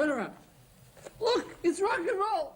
Turn around. Look, it's rock and roll.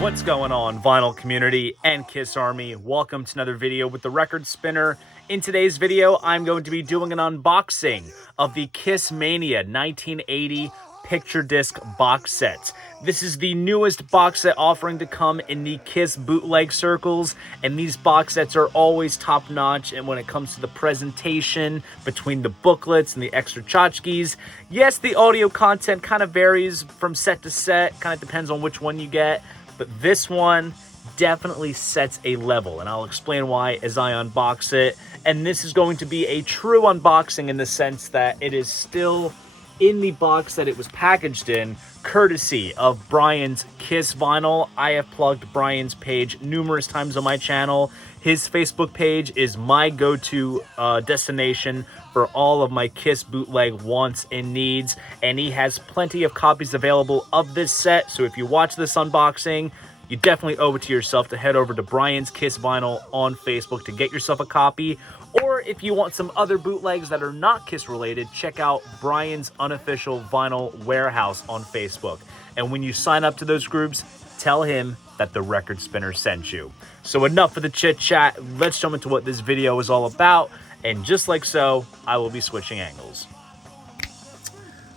What's going on, vinyl community and KISS Army? Welcome to another video with the Record Spinner. In today's video, I'm going to be doing an unboxing of the KISS Mania 1980 picture disc box set. This is the newest box set offering to come in the KISS bootleg circles, and these box sets are always top-notch. And when it comes to the presentation between the booklets and the extra tchotchkes, yes, the audio content kind of varies from set to set, kind of depends on which one you get. But this one definitely sets a level, and I'll explain why as I unbox it. And this is going to be a true unboxing in the sense that it is still in the box that it was packaged in, courtesy of Brian's KISS Vinyl. I have plugged Brian's page numerous times on my channel. His Facebook page is my go-to destination for all of my KISS bootleg wants and needs, and he has plenty of copies available of this set. So if you watch this unboxing, you definitely owe it to yourself to head over to Brian's KISS Vinyl on Facebook to get yourself a copy. Or if you want some other bootlegs that are not KISS related, check out Brian's Unofficial Vinyl Warehouse on Facebook. And when you sign up to those groups, tell him that the Record Spinner sent you. So enough of the chit chat, let's jump into what this video is all about. And just like so, I will be switching angles.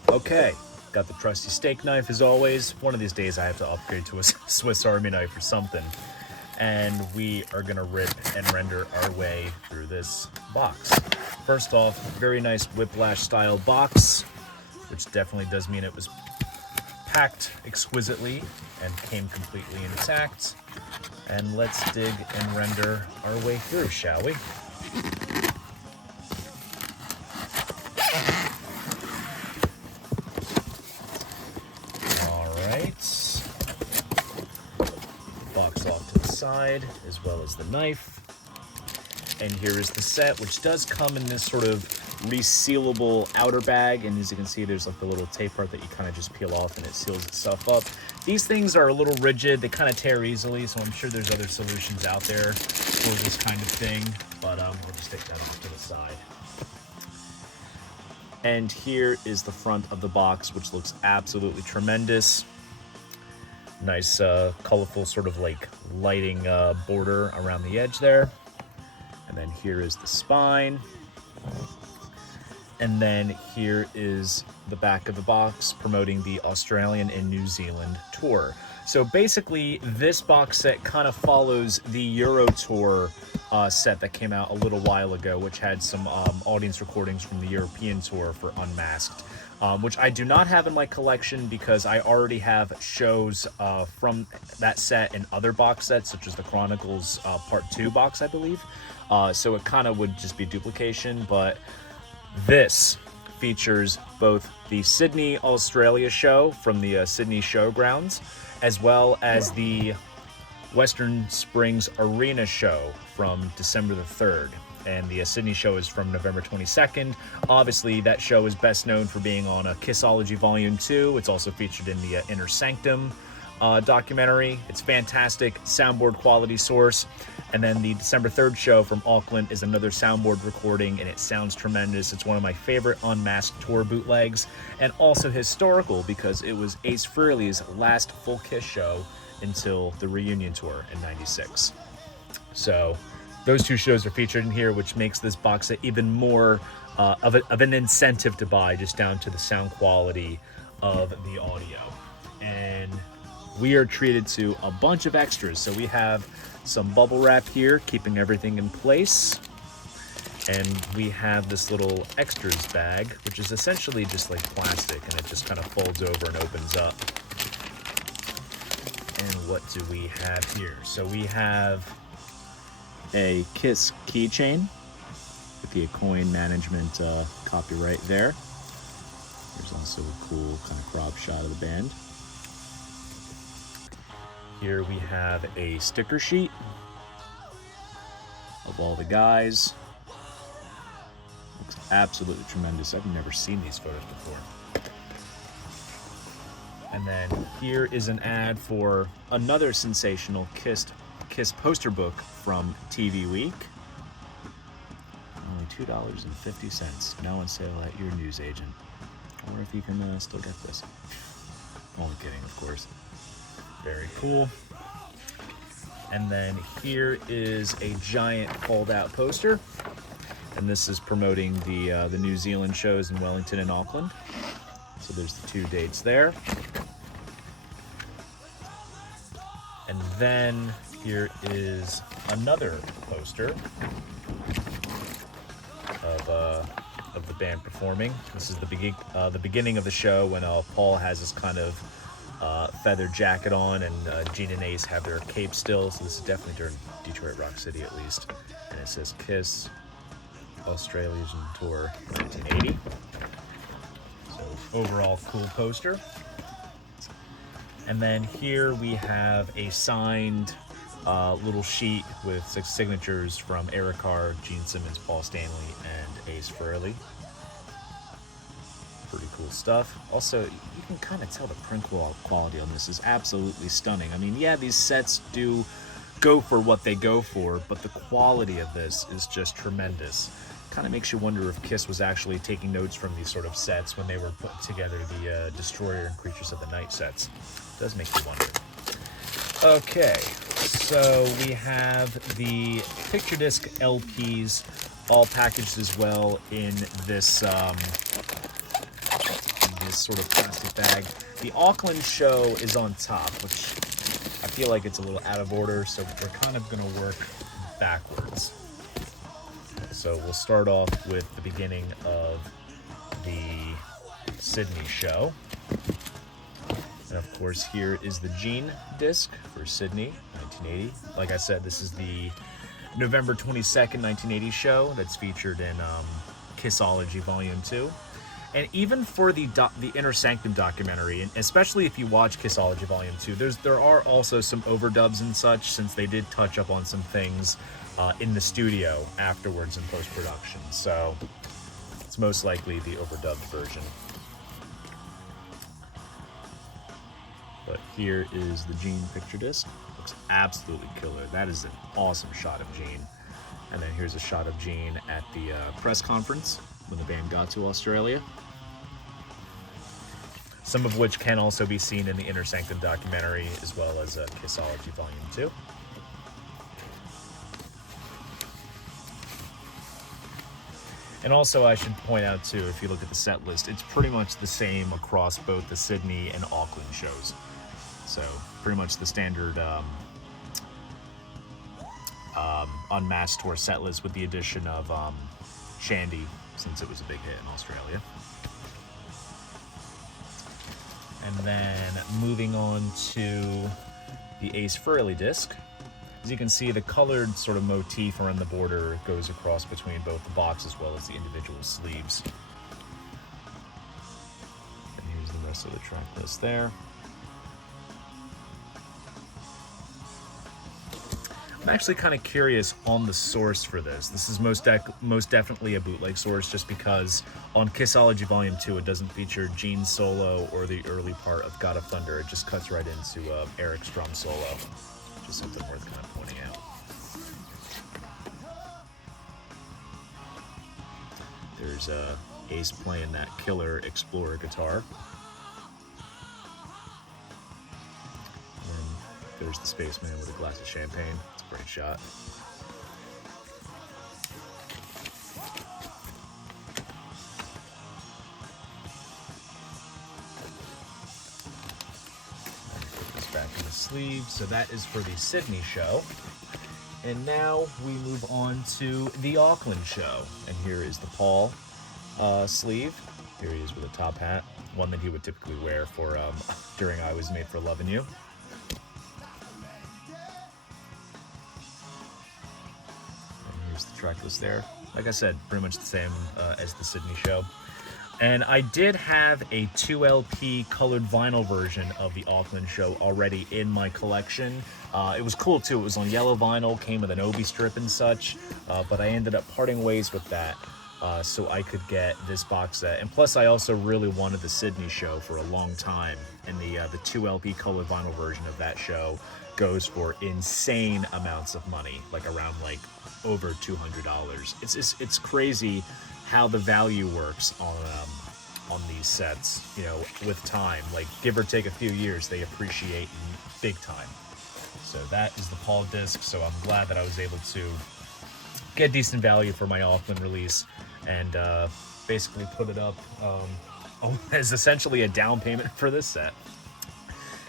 Okay, got the trusty steak knife as always. One of these days I have to upgrade to a Swiss Army knife or something. And we are gonna rip and render our way through this box. First off, very nice whiplash style box, which definitely does mean it was packed exquisitely and came completely intact. And let's dig and render our way through, shall we? Box off to the side, as well as the knife. And here is the set, which does come in this sort of resealable outer bag. And as you can see, there's like the little tape part that you kind of just peel off and it seals itself up. These things are a little rigid. They kind of tear easily, so I'm sure there's other solutions out there for this kind of thing. But we'll just take that off to the side. And here is the front of the box, which looks absolutely tremendous. Nice, colorful sort of like lighting border around the edge there. And then here is the spine. And then here is the back of the box promoting the Australian and New Zealand tour. So basically, this box set kind of follows the Euro Tour set that came out a little while ago, which had some audience recordings from the European tour for Unmasked. Which I do not have in my collection because I already have shows from that set in other box sets, such as the Chronicles Part 2 box, I believe. So it kind of would just be duplication, but this features both the Sydney, Australia show from the Sydney Showgrounds, as well as the Western Springs Arena show from December the 3rd. And the Sydney show is from November 22nd. Obviously, that show is best known for being on a Kissology Volume 2. It's also featured in the Inner Sanctum documentary. It's fantastic, soundboard quality source. And then the December 3rd show from Auckland is another soundboard recording, and it sounds tremendous. It's one of my favorite Unmasked tour bootlegs, and also historical because it was Ace Frehley's last full KISS show until the reunion tour in '96. So those two shows are featured in here, which makes this box set even more of an incentive to buy, just down to the sound quality of the audio. And we are treated to a bunch of extras. So we have some bubble wrap here, keeping everything in place. And we have this little extras bag, which is essentially just like plastic, and it just kind of folds over and opens up. And what do we have here? So we have a KISS keychain with the coin management copyright there. There's also a cool kind of crop shot of the band. Here we have a sticker sheet of all the guys. Looks absolutely tremendous. I've never seen these photos before. And then here is an ad for another sensational KISS poster book from TV Week. Only $2.50. Now on sale at your newsagent. I wonder if you can still get this. Only kidding, of course. Very cool. And then here is a giant fold-out poster. And this is promoting the New Zealand shows in Wellington and Auckland. So there's the 2 dates there. And then here is another poster of the band performing. This is the beginning of the show when Paul has his kind of feather jacket on, and Gene and Ace have their cape still. So this is definitely during Detroit Rock City at least. And it says KISS Australian Tour 1980. So overall cool poster. And then here we have a signed little sheet with 6 signatures from Eric Carr, Gene Simmons, Paul Stanley, and Ace Frehley. Pretty cool stuff. Also, you can kind of tell the print quality on this is absolutely stunning. I mean, yeah, these sets do go for what they go for, but the quality of this is just tremendous. Kind of makes you wonder if KISS was actually taking notes from these sort of sets when they were putting together the Destroyer and Creatures of the Night sets. It does make you wonder. Okay, so we have the picture disc LPs all packaged as well in this sort of plastic bag. The Auckland show is on top, which I feel like it's a little out of order, so we're kind of going to work backwards. So we'll start off with the beginning of the Sydney show. And of course, here is the Gene disc for Sydney, 1980. Like I said, this is the November 22nd, 1980 show that's featured in Kissology Volume 2. And even for the Inner Sanctum documentary, and especially if you watch Kissology Volume 2, there are also some overdubs and such, since they did touch up on some things in the studio afterwards in post-production. So it's most likely the overdubbed version. But here is the Gene picture disc. Looks absolutely killer. That is an awesome shot of Gene. And then here's a shot of Gene at the press conference when the band got to Australia. Some of which can also be seen in the Inner Sanctum documentary, as well as Kissology Volume 2. And also, I should point out too, if you look at the set list, it's pretty much the same across both the Sydney and Auckland shows. So pretty much the standard Unmasked Tour set list, with the addition of Shandy, since it was a big hit in Australia. And then moving on to the Ace Frehley disc. As you can see, the colored sort of motif around the border goes across between both the box as well as the individual sleeves. And here's the rest of the track list there. I'm actually kind of curious on the source for this. This is most definitely a bootleg source, just because on Kissology Volume 2 it doesn't feature Gene's solo or the early part of God of Thunder. It just cuts right into Eric's drum solo. Just something worth kind of pointing out. There's Ace playing that killer Explorer guitar. And there's the spaceman with a glass of champagne. It's a great shot. Back in the sleeve. So that is for the Sydney show. And now we move on to the Auckland show. And here is the Paul sleeve. Here he is with a top hat. One that he would typically wear for during I Was Made for Lovin' You. And here's the track list there. Like I said, pretty much the same as the Sydney show. And I did have a 2LP colored vinyl version of the Auckland show already in my collection. It was cool too. It was on yellow vinyl, came with an Obi strip and such, but I ended up parting ways with that so I could get this box set. And plus, I also really wanted the Sydney show for a long time, and the 2 LP colored vinyl version of that show goes for insane amounts of money, like around like over $200. It's crazy how the value works on these sets. You know, with time, like give or take a few years, they appreciate big time. So that is the Paul disc. So I'm glad that I was able to get decent value for my Auckland release, and basically put it up as essentially a down payment for this set.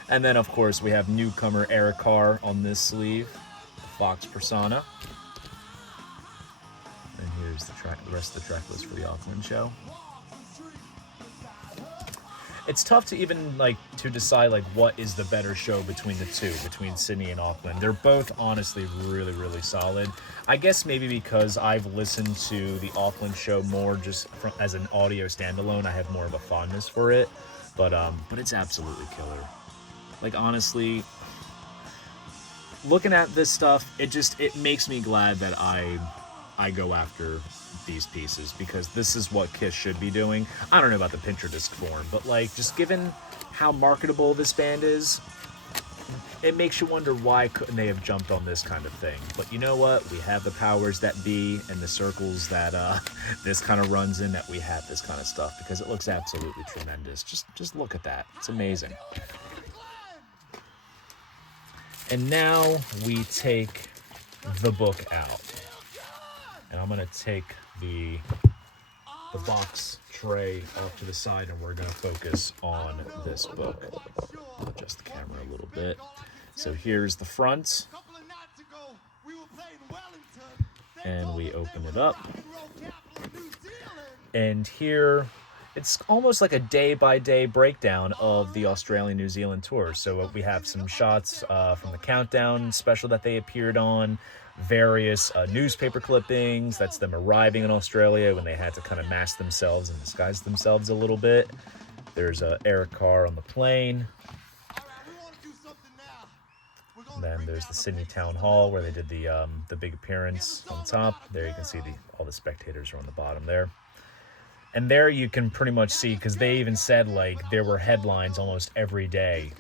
And then, of course, we have newcomer Eric Carr on this sleeve, Fox Persona. And here's the rest of the track list for the Auckland show. It's tough to even to decide what is the better show between the two, between Sydney and Auckland. They're both honestly really, really solid. I guess maybe because I've listened to the Auckland show more just as an audio standalone, I have more of a fondness for it. But it's absolutely killer. Honestly, looking at this stuff, it makes me glad that I go after these pieces, because this is what KISS should be doing. I don't know about the pincher disc form, but just given how marketable this band is, it makes you wonder why couldn't they have jumped on this kind of thing. But you know what? We have the powers that be and the circles that this kind of runs in, that we have this kind of stuff, because it looks absolutely tremendous. Just look at that. It's amazing. And now we take the book out. And I'm going to take the box tray off to the side, and we're going to focus on this book. Adjust the camera a little bit. So here's the front. And we open it up. And here, it's almost like a day-by-day breakdown of the Australian-New Zealand tour. So we have some shots from the Countdown special that they appeared on, various newspaper clippings. That's them arriving in Australia when they had to kind of mask themselves and disguise themselves a little bit. There's Eric Carr on the plane. And then there's the Sydney Town Hall where they did the big appearance on top. There you can see all the spectators are on the bottom there. And there you can pretty much see, because they even said there were headlines almost every day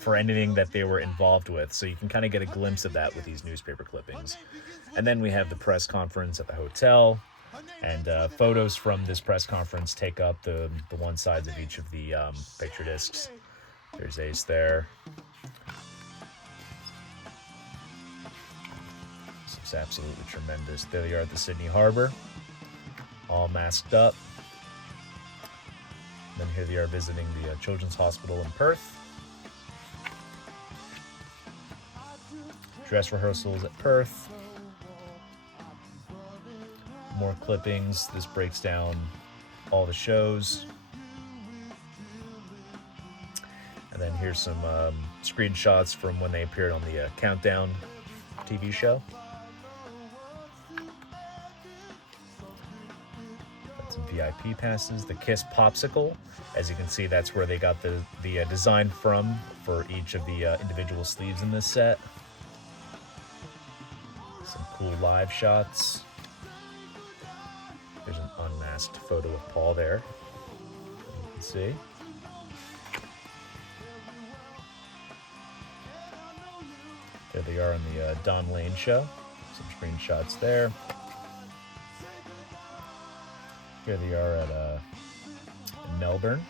for anything that they were involved with. So you can kind of get a glimpse of that with these newspaper clippings. And then we have the press conference at the hotel, and photos from this press conference take up the one sides of each of the picture discs. There's Ace there. This is absolutely tremendous. There they are at the Sydney Harbour, all masked up. And then here they are visiting the Children's Hospital in Perth. Dress rehearsals at Perth. More clippings. This breaks down all the shows. And then here's some screenshots from when they appeared on the Countdown TV show. VIP passes, the KISS popsicle. As you can see, that's where they got the design from for each of the individual sleeves in this set. Some cool live shots. There's an unmasked photo of Paul there. You can see. There they are in the Don Lane show. Some screenshots there. Here they are at in Melbourne.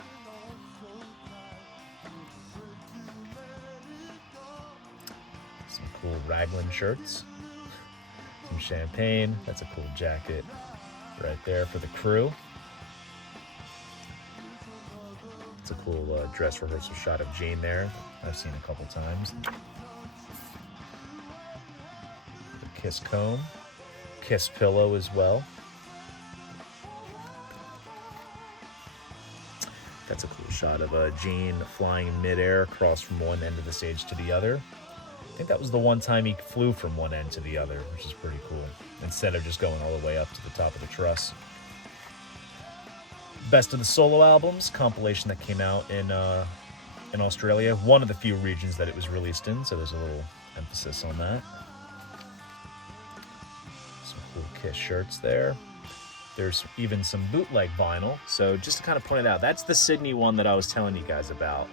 Some cool raglan shirts. Some champagne. That's a cool jacket right there for the crew. It's a cool dress rehearsal shot of Jane there. I've seen a couple times. The KISS comb. KISS pillow as well. That's a cool shot of Gene flying in midair across from one end of the stage to the other. I think that was the one time he flew from one end to the other, which is pretty cool, instead of just going all the way up to the top of the truss. Best of the Solo albums, compilation that came out in Australia. One of the few regions that it was released in, so there's a little emphasis on that. Some cool KISS shirts there. There's even some bootleg vinyl. So just to kind of point it out, that's the Sydney one that I was telling you guys about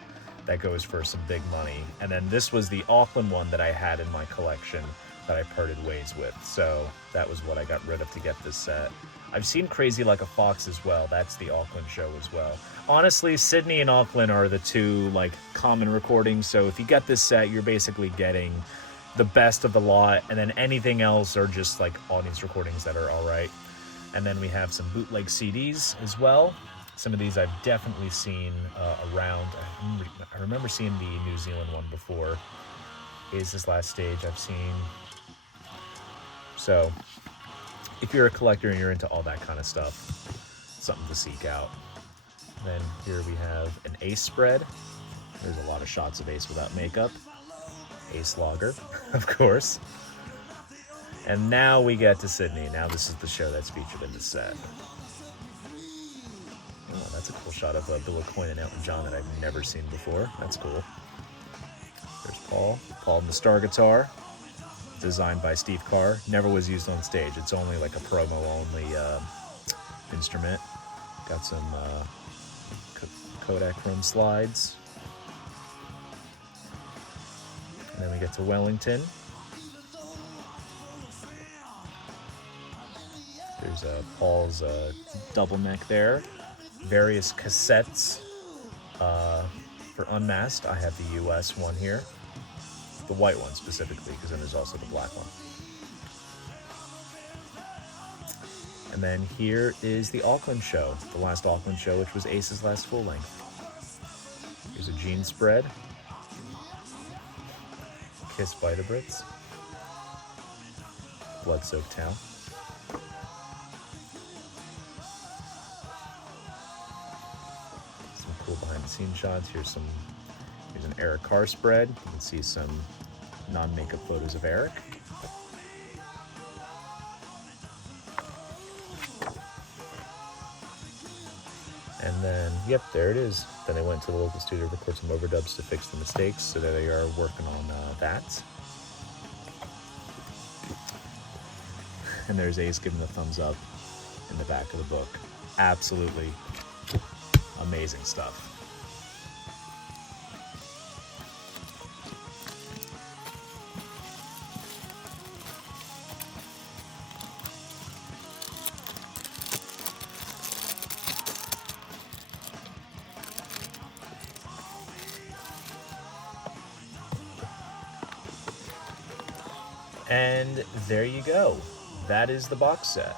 that goes for some big money. And then this was the Auckland one that I had in my collection that I parted ways with. So that was what I got rid of to get this set. I've seen Crazy Like a Fox as well. That's the Auckland show as well. Honestly, Sydney and Auckland are the two like common recordings. So if you get this set, you're basically getting the best of the lot, and then anything else are just like audience recordings that are all right. And then we have some bootleg CDs as well. Some of these I've definitely seen around. I remember seeing the New Zealand one before. Ace's Last Stage I've seen. So if you're a collector and you're into all that kind of stuff, something to seek out. Then here we have an Ace spread. There's a lot of shots of Ace without makeup. Ace Lager, of course. And now we get to Sydney. Now this is the show that's featured in the set. Oh, that's a cool shot of Bill Coyne and Elton John that I've never seen before. That's cool. There's Paul. Paul and the Star Guitar. Designed by Steve Carr. Never was used on stage. It's only like a promo-only instrument. Got some Kodachrome slides. And then we get to Wellington. There's Paul's double neck there. Various cassettes for Unmasked. I have the US one here. The white one specifically, because then there's also the black one. And then here is the Auckland show. The last Auckland show, which was Ace's last full length. Here's a jean spread. KISS Vitabrits. Blood-soaked towel. Some cool behind-the-scenes shots. Here's an Eric Carr spread. You can see some non-makeup photos of Eric. And then, yep, there it is. Then they went to the local studio to record some overdubs to fix the mistakes. So there they are working on that. And there's Ace giving the thumbs up in the back of the book. Absolutely amazing stuff. And there you go. That is the box set.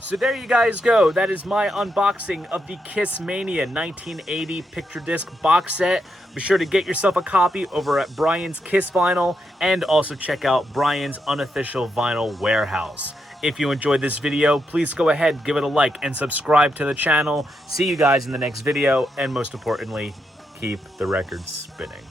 So there you guys go. That is my unboxing of the KISS Mania 1980 picture disc box set. Be sure to get yourself a copy over at Brian's KISS Vinyl, and also check out Brian's unofficial vinyl warehouse. If you enjoyed this video, please go ahead, give it a like, and subscribe to the channel. See you guys in the next video, and most importantly, keep the records spinning.